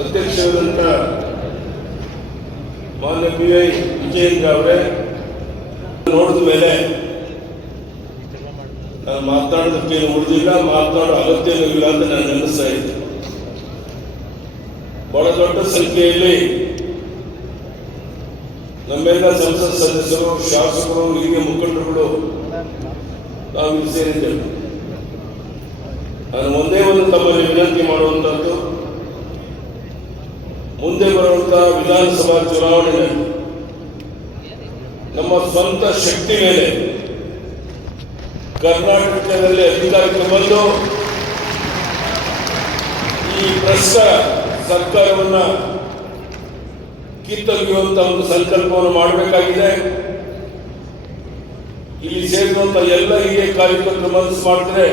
ಅಧ್ಯಕ್ಷರಾದಂಥ ಮಾನ್ಯ BY ವಿಜಯೇಂದ್ರ ಅವರೇ ನೋಡಿದ ಮೇಲೆ ನಾನು ಮಾತನಾಡೋದಕ್ಕೇನು ಉಳಿದಿಲ್ಲ, ಮಾತನಾಡೋ ಅಗತ್ಯನೂ ಇಲ್ಲ ಅಂತ ನಾನು ಅನ್ನಿಸ್ತಾ ಇದ್ದೆ. ಬಹಳ ದೊಡ್ಡ ಸಂಖ್ಯೆಯಲ್ಲಿ ನಮ್ಮೆಲ್ಲ ಸಂಸತ್ ಸದಸ್ಯರು, ಶಾಸಕರು, ಹಿರಿಯ ಮುಖಂಡರುಗಳು ನಾವು ಇಲ್ಲಿ ಸೇರಿದ್ದೇವೆ. ನಾನು ಒಂದೇ ಒಂದು ತಮ್ಮಲ್ಲಿ ವಿನಂತಿ ಮಾಡುವಂಥದ್ದು, ಮುಂದೆ ಬರುವಂತಹ ವಿಧಾನಸಭಾ ಚುನಾವಣೆ ನಮ್ಮ ಸ್ವಂತ ಶಕ್ತಿ ಮೇಲೆ ಕರ್ನಾಟಕದಲ್ಲಿ ಅಧಿಕಾರಕ್ಕೆ ಬಂದು ಈ ಭ್ರಷ್ಟ ಸರ್ಕಾರವನ್ನು ಕಿತ್ತೊಗೆಯುವಂತ ಒಂದು ಸಂಕಲ್ಪವನ್ನು ಮಾಡಬೇಕಾಗಿದೆ. ಇಲ್ಲಿ ಸೇರಿರುವಂತಹ ಎಲ್ಲ ಹಿರಿಯ ಕಾರ್ಯಕರ್ತರು ಮನಸ್ಸು ಮಾಡಿದ್ರೆ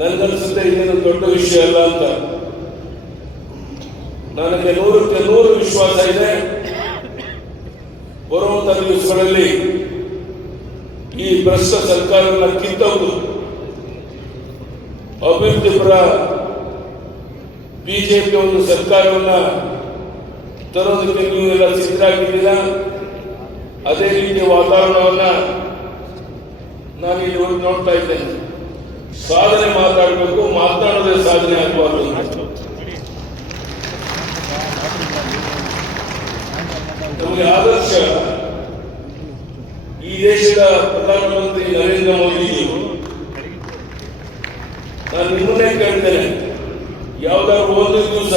ನನಗನ್ಸುತ್ತೆ ಇದೇನು ದೊಡ್ಡ ವಿಷಯ ಅಲ್ಲ ಅಂತ. ನನಗೆ 100ಕ್ಕೆ 100 ವಿಶ್ವಾಸ ಇದೆ. ಬರುವಂತಹ ದಿವಸಗಳಲ್ಲಿ ಈ ಭ್ರಷ್ಟ ಸರ್ಕಾರವನ್ನು ಕಿತ್ತೊಗೆದು ಅಭಿವೃದ್ಧಿ ಪರ ಬಿಜೆಪಿ ಒಂದು ಸರ್ಕಾರವನ್ನ ತರೋದಕ್ಕೆ ನೀವೆಲ್ಲ ಸಿದ್ಧರಾಗಿದ್ದೀರ. ಅದೇ ರೀತಿಯ ವಾತಾವರಣವನ್ನ ನಾನು ಇಲ್ಲಿ ನೋಡ್ತಾ ಇದ್ದೇನೆ. ಸಾಧನೆ ಮಾತಾಡಬೇಕು, ಮಾತನಾಡೋದೇ ಸಾಧನೆ ಆಗಬಾರ್ದು. ನಮಗೆ ಆದರ್ಶ ಈ ದೇಶದ ಪ್ರಧಾನಮಂತ್ರಿ ನರೇಂದ್ರ ಮೋದಿಜಿಯವರು. ನಾನು ನಿಮ್ಮನ್ನೇ ಕೇಳ್ತೇನೆ, ಯಾವ್ದಾದ್ರು ಒಂದು ದಿವಸ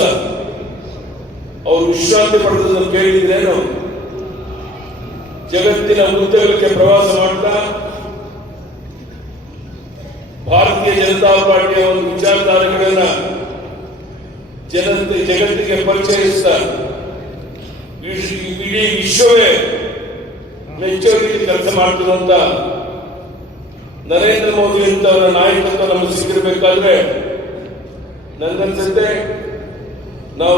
ಅವರು ವಿಶ್ರಾಂತಿ ಪಡೆದನ್ನು ಕೇಳಿದ್ರೇನು? ಜಗತ್ತಿನ ಉದ್ದಗಲಕ್ಕೆ ಪ್ರವಾಸ ಮಾಡ್ತಾ ಭಾರತೀಯ ಜನತಾ ಪಾರ್ಟಿಯ ಒಂದು ವಿಚಾರಧಾರೆಗಳನ್ನ ಜಗತ್ತಿಗೆ ಪರಿಚಯಿಸ್ತಾ ಇಡೀ ವಿಶ್ವವೇ ಮೆಚ್ಚೋ ರೀತಿ ಕೆಲಸ ಮಾಡ್ತಿರುವಂತ ನರೇಂದ್ರ ಮೋದಿ ಅಂತವರ ನಾಯಕತ್ವ ನಮಗೆ ಸಿಕ್ಕಿರಬೇಕಾದ್ರೆ ನನಗನ್ಸುತ್ತೆ ನಾವು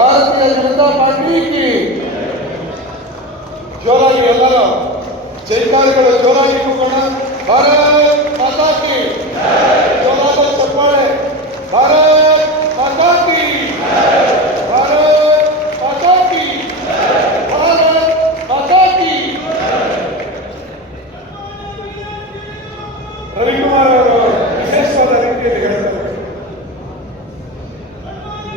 ಭಾರತೀಯ ಜನತಾ ಪಾರ್ಟಿ ಜೋರಾಗಿ ಎಲ್ಲರೂ ಜೈಕಾರಿಗಳು ಜೋರಾಗಿ ಕೂಗೋಣ. ಭಾರತ್ ಮಾತಾ ಕಿ ಜೋರಾದ ಚಪ್ಪಾಳೆ. ಭಾರತ್ ಮಾತಾ ಕಿ, ಭಾರತ್ ಮಾತಾ ಕಿ, ಭಾರತ್ ಮಾತಾ ಕಿ. ರವಿಕುಮಾರ್ ಅವರು ವಿಶೇಷವಾದ ರೀತಿಯಲ್ಲಿ ಹೇಳ್ತಾರೆ,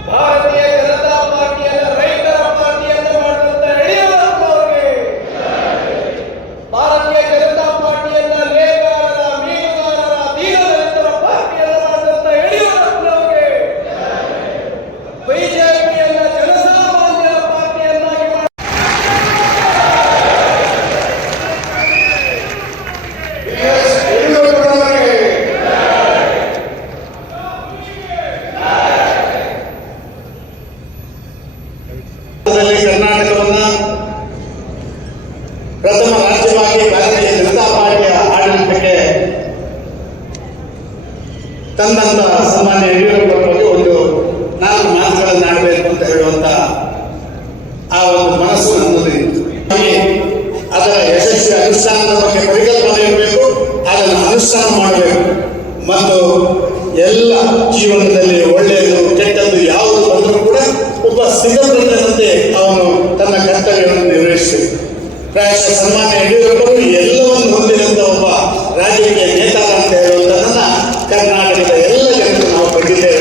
ಭಾರತೀಯ ಜನತಾ ಪಾರ್ಟಿಯನ್ನು ರೈತರ ಪಾರ್ಟಿಯನ್ನು ಮಾಡುವಂತ ಯಡಿಯೂರಪ್ಪ ಅವರಿಗೆ, ಭಾರತೀಯ ಜನತಾ ಪಾರ್ಟಿಯನ್ನ ನೇಕಾರರ, ಮೀನುಗಾರರ, ದೀನದಲಿತರ ಪಾರ್ಟಿಯನ್ನು ಮಾಡುವಂತ ಯಡಿಯೂರಪ್ಪನವರಿಗೆ, ಬಿಜೆಪಿಯನ್ನ ಜನಸಾಮಾನ್ಯರ ಪಾರ್ಟಿಯನ್ನಾಗಿ ಕರ್ನಾಟಕವನ್ನ ಪ್ರಥಮ ರಾಜ್ಯವಾಗಿ ಭಾರತೀಯ ಜನತಾ ಪಾರ್ಟಿಯ ಆಡಳಿತಕ್ಕೆ ತಂದಂತ ಸನ್ಮಾನ್ಯ ಯಡಿಯೂರಪ್ಪ ಬಗ್ಗೆ ಒಂದು 4 ಮಾತುಗಳನ್ನು ಆಡಬೇಕು ಅಂತ ಹೇಳುವಂತ ಆ ಒಂದು ಮನಸ್ಸು ನನ್ನಲ್ಲಿತ್ತು. ಅದರ ಯಶಸ್ವಿ ಅನುಷ್ಠಾನದ ಬಗ್ಗೆ ಪರಿಕಲ್ಪನೆ ಇರಬೇಕು, ಅದನ್ನು ಅನುಷ್ಠಾನ ಮಾಡಬೇಕು ಮತ್ತು ಎಲ್ಲ ಜೀವನದಲ್ಲಿ ಒಳ್ಳೆಯದು ಕೆಟ್ಟದ್ದು ಯಾವುದು ಬಂದರೂ ಕೂಡ ಒಬ್ಬ ಸಿದ್ಧಪಡಿಸಿದಂತೆ ಅವನು ತನ್ನ ಕರ್ತವ್ಯವನ್ನು ನಿರ್ವಹಿಸಬೇಕು. ಪ್ರಾಯಶಃ ಸನ್ಮಾನ್ಯ ಯಡಿಯೂರಪ್ಪರು ಎಲ್ಲವನ್ನು ಹೊಂದಿದಂತ ಒಬ್ಬ ರಾಜಕೀಯ ನೇತಾರ ಅಂತ ಹೇಳುವುದನ್ನ ಕರ್ನಾಟಕದ ಎಲ್ಲ ಜನರು ನಾವು ಬಂದಿದ್ದೇವೆ.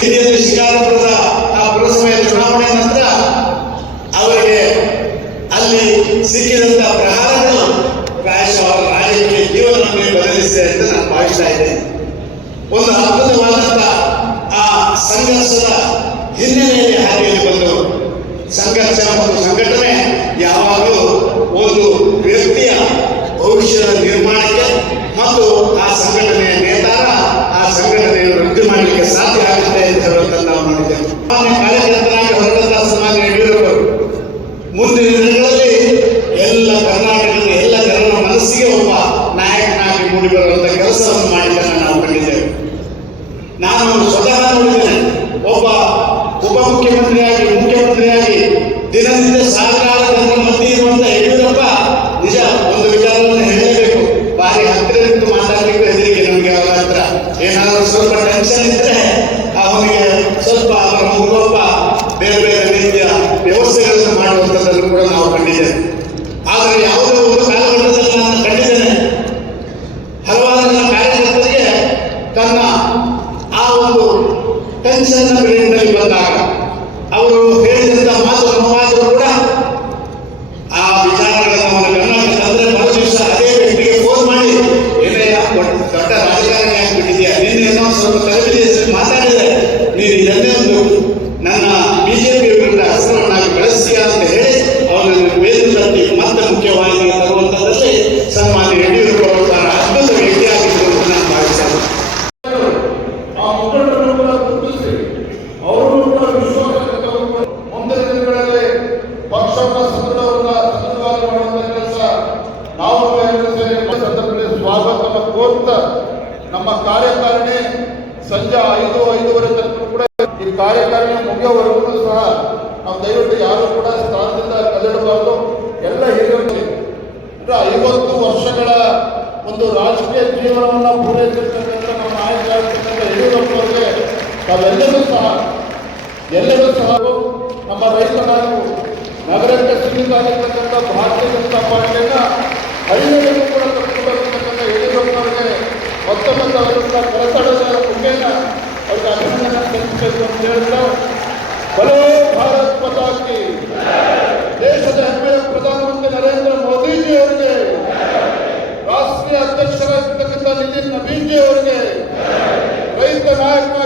ಹಿರಿಯರು ಶಿಕಾರಪುರದ ಆ ಪುರಸಭೆಯ ಚುನಾವಣೆ ನಂತರ ಅವರಿಗೆ ಅಲ್ಲಿ ಸಿಕ್ಕಿದಂತ ಪ್ರಹಾರಗಳು ಪ್ರಾಯಶಃ ಅವರ ರಾಜಕೀಯ ಜೀವನವನ್ನೇ ಬದಲಿಸಿದೆ ಅಂತ ನಾನು ಭಾವಿಸ್ತಾ ಇದ್ದೇನೆ. ಒಂದು ಅದ್ಭುತವಾದಂತ ಆ ಸಂಘರ್ಷದ ಹಿನ್ನೆಲೆಯಲ್ಲಿ ಹಾದಿಯಲ್ಲಿ ಬಂದು ಸಂಘರ್ಷ ಮತ್ತು ಸಂಘಟನೆ ಯಾವಾಗಲೂ ಒಂದು ವ್ಯಕ್ತಿಯ ಭವಿಷ್ಯದ ನಿರ್ಮಾಣಕ್ಕೆ ಮತ್ತು ಆ ಸಂಘಟನೆಯ ನೇತಾರ ಆ ಸಂಘಟನೆಯನ್ನು ವೃದ್ಧಿ ಮಾಡಲಿಕ್ಕೆ ಸಾಧ್ಯ ಆಗುತ್ತೆ ಅಂತ ಹೇಳುವಂತ ನಾವು ನೋಡಿದ್ದೇವೆ. ಕಾರ್ಯಕರ್ತರಾಗಿ ಹೊರಟಂತಹ ಸನ್ಮಾನ್ಯ ಯಡಿಯೂರಪ್ಪರು ಮುಂದಿನ ದಿನಗಳಲ್ಲಿ ಎಲ್ಲ ಕರ್ನಾಟಕದ ಎಲ್ಲ ಜನರ ಮನಸ್ಸಿಗೆ ಒಬ್ಬ ನಾಯಕನಾಗಿ ಮೂಡಿ ಬರುವಂತ ಕೆಲಸವನ್ನು ಮಾಡಿದ್ದನ್ನು ನಾವು ಕಂಡಿದ್ದೇವೆ. ನಾನು ಸ್ವತಃ ನೋಡಿದ್ದೇನೆ. ಒಬ್ಬ ಉಪಮುಖ್ಯಮಂತ್ರಿಯಾಗಿ ಮುಖ್ಯಮಂತ್ರಿಯಾಗಿ ದಿನನಿತ್ಯ ಸಾವಿರಾರು ಜನರ ಮಧ್ಯೆ ಇರುವಂತ ಯಡಿಯೂರಪ್ಪ ನಿಜ ಒಂದು ವಿಚಾರವನ್ನು ಹೇಳಲೇಬೇಕು. ಭಾರಿ ಹತ್ತಿರ ನಿಂತು ಮಾತಾಡಲಿಕ್ಕೆ ಹೆದರಿಕೆ ನಮಗೆ ಅವರ ಹತ್ರ. ಏನಾದರೂ ಸ್ವಲ್ಪ ಟೆನ್ಷನ್ ಇದ್ರೆ ಅವನಿಗೆ ಸ್ವಲ್ಪ ಅವರ ಮುಖಪ್ಪ ಬೇರೆ ಬೇರೆ ರೀತಿಯ ವ್ಯವಸ್ಥೆಗಳನ್ನು ಮಾಡುವಂಥದ್ದನ್ನು ಕೂಡ ನಾವು ಕಂಡಿದ್ದೇವೆ. ಆದರೆ ಯಾವುದೋ ಒಂದು ಕಾಲಘಟ್ಟದಲ್ಲಿ ನಾನು ಕಂಡಿದ್ದೇನೆ, ಹಲವಾರು ಜನ ಕಾರ್ಯಕರ್ತರಿಗೆ ತನ್ನ ಆ ಒಂದು ಟೆನ್ಷನ್ ಪೀರಿಯಡ್ನಲ್ಲಿ ಬಂದಾಗ ಅವರು ಹೇಳಿದಂತ ಮಾತು ನೋವಾದರೂ ಕೂಡ ಆ ವಿಚಾರಗಳನ್ನು ಅವರ ಗಮನಕ್ಕೆ ತಂದ್ರೆ ಮರು ದಿವಸ ಅದೇ ವ್ಯಕ್ತಿಗೆ ಫೋನ್ ಮಾಡಿ ಏನೇ ದೊಡ್ಡ ರಾಜಕಾರಣಿ ಆಗಿಬಿಟ್ಟಿದ್ಯಾ, ನಿನ್ನೆ ಏನೋ ಸ್ವಲ್ಪ ತರಬೇತಿ ಮಾತಾಡಿದರೆ ನೀನು ಇದನ್ನೇ ಒಂದು ನನ್ನ ಬಿಜೆಪಿ ವಿರುದ್ಧ ಹೆಸರನ್ನಾಗಿ ಬೆಳೆಸ್ತೀಯಾ ಅಂತ ಹೇಳಿ ಅವರನ್ನು ಬೇರು ತಟ್ಟಿ ಮತ್ತೆ ಮುಖ್ಯವಾಗಿ ತರುವಂಥದ್ದಲ್ಲಿ ಸನ್ಮಾನ್ಯ ಯಡಿಯೂರಪ್ಪ ಅವರ ಅದ್ಭುತ ವ್ಯಕ್ತಿಯಾಗಿದ್ದು ಅಂತ ನಾನು ಭಾವಿಸ್ತೇನೆ. ಆ ಮುಖಂಡರನ್ನು ಕೂಡ ಗುರುತಿಸಿ ಅವರನ್ನು ಕೂಡ ವಿಶ್ವಾಸಕ್ಕೆ ತಗೊಂಡು ಮುಂದಿನ ದಿನಗಳಲ್ಲಿ ಪಕ್ಷವನ್ನು ಸದೃಢವಾಗಿ ಮಾಡುವಂತ ಕೆಲಸ ನಾವು ಎಲ್ಲರೂ ಸೇರಿ ಸಂದರ್ಭದಲ್ಲಿ ಸ್ವಾಗತವನ್ನು ಕೋರುತ್ತಾ ನಮ್ಮ ಕಾರ್ಯಕಾರಿಣಿ ಸಂಜೆ 5-5:30 ತನಕ ಕೂಡ ಈ ಕಾರ್ಯಕಾರಿಣಿ ಮುಗಿಯುವವರೆಗೂ ಸಹ ನಾವು ದಯವಿಟ್ಟು ಯಾರು ಕೂಡ ಸ್ಥಾನದಿಂದ ಕದಡಬಾರದು. ಎಲ್ಲ ಹಿರಿಯರು 50 ವರ್ಷಗಳ ಒಂದು ರಾಜಕೀಯ ಜೀವನವನ್ನು ಪೂರೈಸಿರ್ತಕ್ಕಂಥ ನಮ್ಮ ನಾಯಕ ಆಗಿರ್ತಕ್ಕಂಥ ಯಡಿಯೂರಪ್ಪ ಅವರಿಗೆ ತಾವೆಲ್ಲರೂ ಸಹ ನಮ್ಮ ರೈತ ನಾಯಕರು ನಗರಕ್ಕೆ ಸೀಮಿತ ಆಗಿರ್ತಕ್ಕಂಥ ಭಾರತೀಯ ಜನತಾ ಪಾರ್ಟಿಯನ್ನ ಹಳ್ಳಿಗಳಿಗೂ ಕೂಡ ಕಟ್ಟಿಕೊಂಡಿರ್ತಕ್ಕಂಥ ಯಡಿಯೂರಪ್ಪ ಅವರಿಗೆ ಮತ್ತೊಮ್ಮೆ ಅವರಿಂದ ಕರತಡದ ಮುಖೇನ ಅವರಿಗೆ ಅಭಿನಂದನೆ ಸಲ್ಲಿಸಬೇಕು ಅಂತ ಹೇಳ್ತಾ, ಬಲೋ ಭಾರತ್ ಮಾತಾ ಕಿ, ದೇಶದ ಹೆಮ್ಮೆಯ ಪ್ರಧಾನಮಂತ್ರಿ ನರೇಂದ್ರ ಮೋದಿಜಿ ಅವರಿಗೆ, ರಾಷ್ಟ್ರೀಯ ಅಧ್ಯಕ್ಷರಾಗಿರ್ತಕ್ಕಂಥ ನಿತಿನ್ ನಬೀನ್ ಜಿ ಅವರಿಗೆ, ರೈತ ನಾಯಕ